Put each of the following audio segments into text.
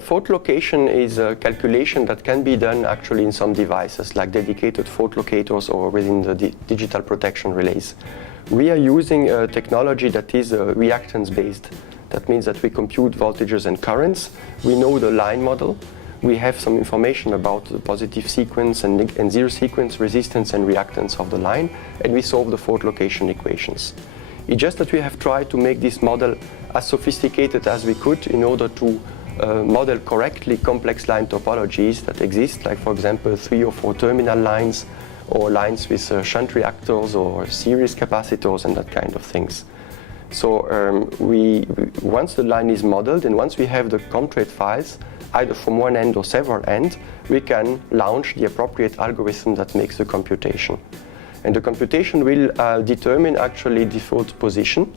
Fault location is a calculation that can be done actually in some devices, like dedicated fault locators or within the digital protection relays. We are using a technology that is reactance-based. That means that we compute voltages and currents. We know the line model. We have some information about the positive sequence and zero sequence resistance and reactance of the line, and we solve the fault location equations. It's just that we have tried to make this model as sophisticated as we could in order to model correctly complex line topologies that exist, like for example 3 or 4 terminal lines or lines with shunt reactors or series capacitors and that kind of things. So once the line is modeled and once we have the contract files, either from one end or several ends, we can launch the appropriate algorithm that makes the computation. And the computation will determine actually the fault position,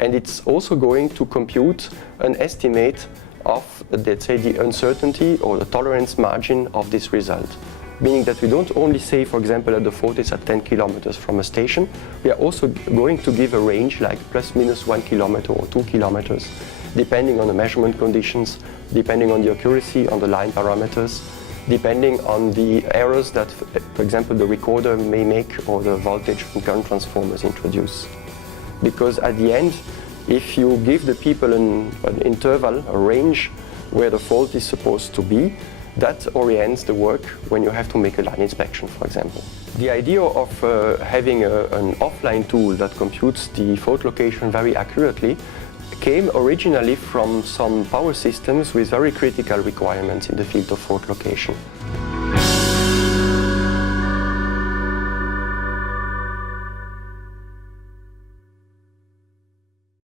and it's also going to compute an estimate of, let's say, the uncertainty or the tolerance margin of this result. Meaning that we don't only say, for example, that the fault is at 10 kilometers from a station, we are also going to give a range like plus minus 1 kilometer or 2 kilometers, depending on the measurement conditions, depending on the accuracy on the line parameters, depending on the errors that, for example, the recorder may make or the voltage and current transformers introduce. Because at the end, if you give the people an interval, a range where the fault is supposed to be, that orients the work when you have to make a line inspection, for example. The idea of having an offline tool that computes the fault location very accurately came originally from some power systems with very critical requirements in the field of fault location.